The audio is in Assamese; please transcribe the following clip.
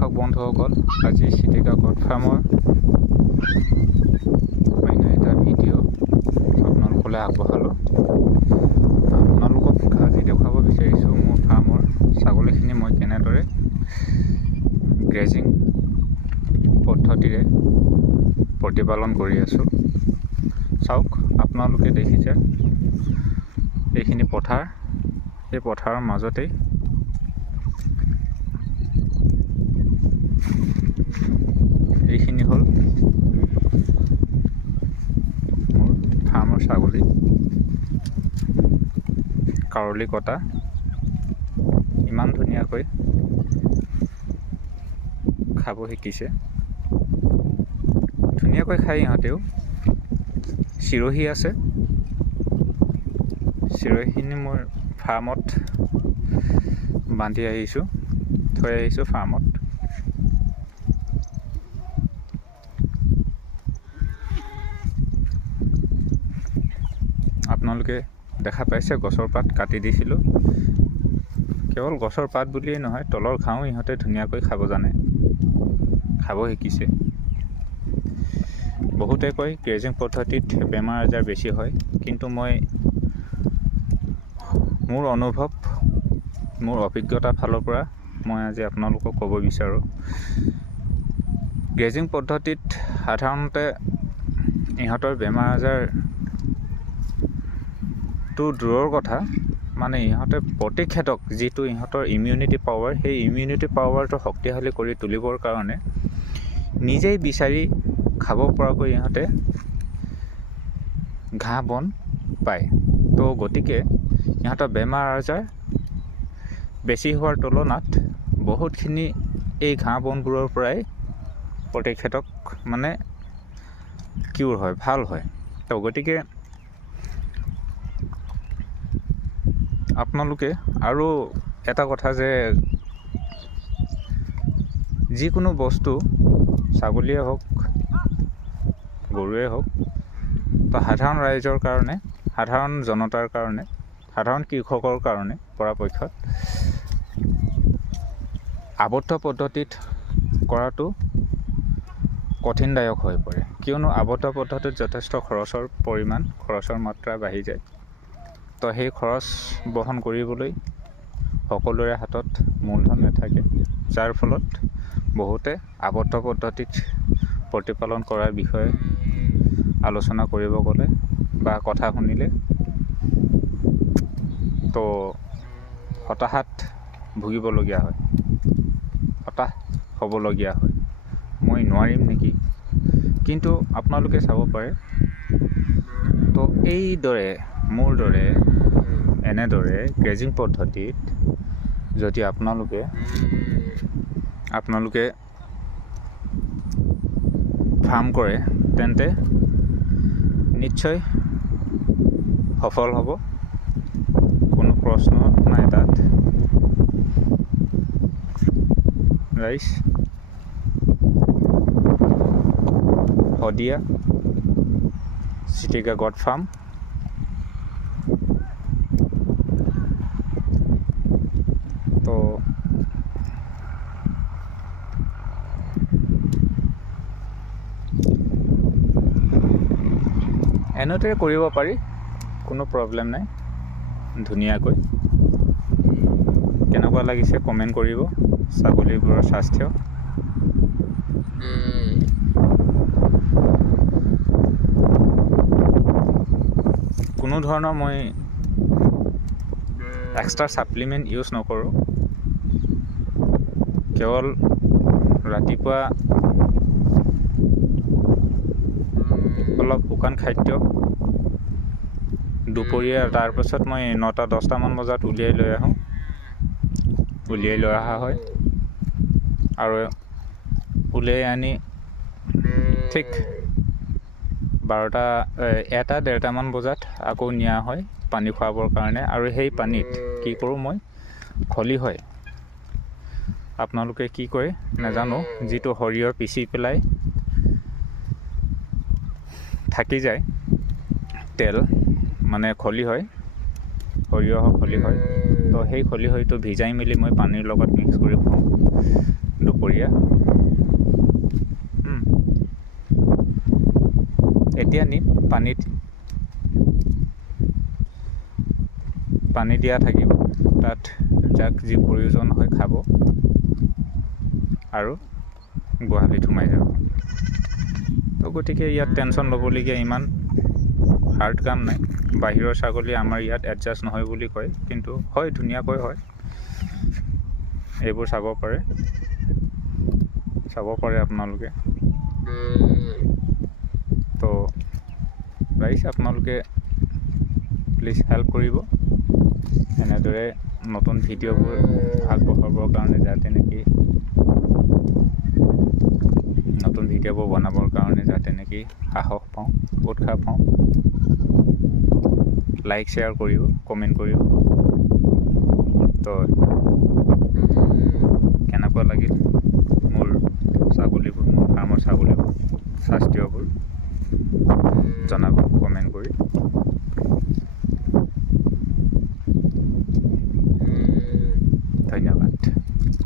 দৰ্শক বন্ধুসকল, আজি চিটিকা গড ফাৰ্মৰ অন্য এটা ভিডিঅ' আপোনালোকলৈ আগবঢ়ালোঁ। আপোনালোকক আজি দেখুৱাব বিচাৰিছোঁ মোৰ ফাৰ্মৰ ছাগলীখিনি মই কেনেদৰে গ্ৰেজিং পদ্ধতিৰে প্ৰতিপালন কৰি আছোঁ। চাওক, আপোনালোকে দেখিছে এইখিনি পথাৰ, এই পথাৰৰ মাজতেই এইখিনি হ'ল মোৰ ফাৰ্মৰ ছাগলী। কাউৰী কটা ইমান ধুনীয়াকৈ খাব শিকিছে, ধুনীয়াকৈ খাই ইহঁতেও। চিৰহী আছে, চিৰহীখিনি মই ফাৰ্মত বান্ধি আহিছোঁ, থৈ আহিছোঁ ফাৰ্মত। আপোনালোকে দেখা পাইছে গছৰ পাত কাটি দিছিলোঁ। কেৱল গছৰ পাত বুলিয়েই নহয়, তলৰ ঘাঁহো ইহঁতে ধুনীয়াকৈ খাব জানে, খাব শিকিছে। বহুতে কয় গ্ৰেজিং পদ্ধতিত বেমাৰ আজাৰ বেছি হয়, কিন্তু মোৰ অনুভৱ, মোৰ অভিজ্ঞতাৰ ফালৰ পৰা মই আজি আপোনালোকক ক'ব বিচাৰোঁ, গ্ৰেজিং পদ্ধতিত সাধাৰণতে ইহঁতৰ বেমাৰ আজাৰটো দূৰৰ কথা, মানে ইহঁতে প্ৰতিষেধক যিটো ইহঁতৰ ইমিউনিটি পাৱাৰ, সেই ইমিউনিটি পাৱাৰটো শক্তিশালী কৰি তুলিবৰ কাৰণে নিজেই বিচাৰি খাব পৰাকৈ ইহঁতে ঘাঁহ বন পায়। তো গতিকে ইহঁতৰ বেমাৰ আজাৰ বেছি হোৱাৰ তুলনাত বহুতখিনি এই ঘাঁহ বনবোৰৰ পৰাই প্ৰতিষেধক মানে কিউৰ হয়, ভাল হয়। তো গতিকে আপোনালোকে আৰু এটা কথা যে যিকোনো বস্তু, ছাগলীয়ে হওক গৰুৱে হওক, তো সাধাৰণ ৰাইজৰ কাৰণে, সাধাৰণ জনতাৰ কাৰণে, সাধাৰণ কৃষকৰ কাৰণে পৰাপক্ষত আবদ্ধ পদ্ধতিত কৰাটো কঠিনদায়ক হৈ পৰে, কিয়নো আবদ্ধ পদ্ধতিত যথেষ্ট খৰচৰ মাত্ৰা বাঢ়ি যায়। তো সেই খৰচ বহন কৰিবলৈ সকলোৰে হাতত মূলধন নাথাকে, যাৰ ফলত বহুতে আবদ্ধ পদ্ধতিত প্ৰতিপালন কৰাৰ বিষয়ে আলোচনা কৰিব গ'লে বা কথা শুনিলে তো হতাশাত ভুগিবলগীয়া হয়, হতাশ হ'বলগীয়া হয়, মই নোৱাৰিম নেকি। কিন্তু আপোনালোকে চাব পাৰে, তো এইদৰে মোৰ দৰে এনেদৰে গ্ৰেজিং পদ্ধতিত যদি আপোনালোকে ফাৰ্ম কৰে, তেন্তে নিশ্চয় সফল হ'ব, কোনো প্ৰশ্ন নাই তাত। ৰাইজ শদিয়া চিটিকা গড ফাৰ্ম। তো এনেদৰে কৰিব পাৰি, কোনো প্ৰব্লেম নাই। ধুনীয়াকৈ কেনেকুৱা লাগিছে কমেণ্ট কৰিব। ছাগলীবোৰৰ স্বাস্থ্য কোনো ধৰণৰ মই এক্সট্ৰা ছাপ্লিমেণ্ট ইউজ নকৰোঁ, কেৱল ৰাতিপুৱা অলপ শুকান খাদ্য, দুপৰীয়া তাৰপাছত মই 9-10টামান বজাত উলিয়াই লৈ অহা হয়, আৰু উলিয়াই আনি ঠিক 1-1:30মান বজাত আকৌ নিয়া হয় পানী খুৱাবৰ কাৰণে। আৰু সেই পানীত কি কৰোঁ মই, খলিহৈ, আপোনালোকে কি কয় নাজানো, যিটো সৰিয়হ পিচি পেলাই থাকি যায় তেল, মানে খলিহৈ, সৰিয়হ খলিহৈ, তো সেই খলিহৈটো ভিজাই মেলি মই পানীৰ লগত মিক্স কৰি খুৱাওঁ দুপৰীয়া। এতিয়া নিম পানী দিয়া থাকিব, তাত যাক যি প্ৰয়োজন হয় খাব আৰু গোহালিত সোমাই যাব। তো গতিকে ইয়াত টেনশ্যন ল'বলগীয়া ইমান হাৰ্ড কাম নাই। বাহিৰৰ ছাগলী আমাৰ ইয়াত এডজাষ্ট নহয় বুলি কয়, কিন্তু হয়, ধুনীয়াকৈ হয়। এইবোৰ চাব পাৰে আপোনালোকে। তো ৰাইজ, আপোনালোকে প্লিজ হেল্প কৰিব এনেদৰে নতুন ভিডিঅ'বোৰ আগবঢ়াবৰ কাৰণে, যাতে নেকি নতুন ভিডিঅ'বোৰ বনাবৰ কাৰণে যাতে নেকি সাহস পাওঁ, উৎসাহ পাওঁ। লাইক শ্বেয়াৰ কৰিব, কমেণ্ট কৰিব। তো কেনেকুৱা লাগিল মোৰ ছাগলীবোৰ, মোৰ ফাৰ্মৰ ছাগলীবোৰ, স্বাস্থ্যবোৰ জনাব কমেণ্ট কৰি।